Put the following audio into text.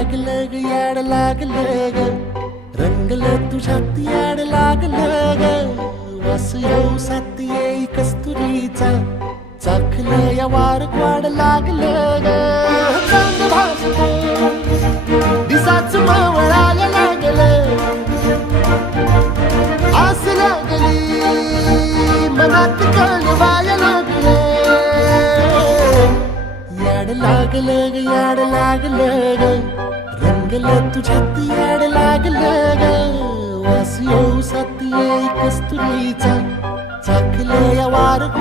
लागलं ग याड लागलं ग रंगलं तुझ्यात याड लागलं ग वास येऊ साथ येई कस्तुरीचा चाखलं या वार वाड लागलं ग चांद भासतो दिसाच मावळायला लागलं आस लागली मनात कळवायला लागलं याड लागलं ग याड लागलं ग रंगलं तुझ्यात याड लागलं ग वास येऊ साथ येई कस्तुरीचा चाखलं या वार